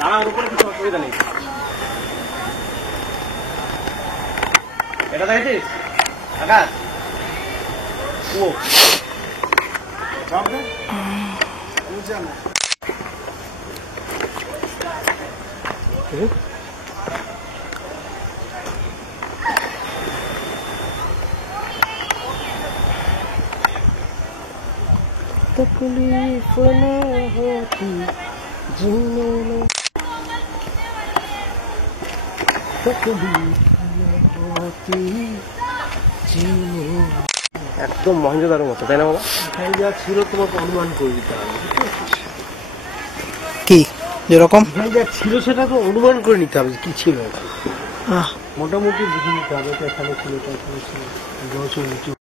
দাঁড়ার উপরে কিছু অসুবিধা নেই। এটা দেখেছিস আকাশ? ও तकलीफ न होती जीने में, तकलीफ न होती जीने में। একদম মহেঞ্জোদারোর মতো, তাই না বাবা? এখানে যা ছিল তোমাকে অনুমান করে দিতে হবে। কি যেরকম এখানে যা ছিল সেটা তো অনুমান করে নিতে হবে কি ছিল। মোটামুটি বুঝে নিতে হবে এখানে ছিল, এখানে ছিল।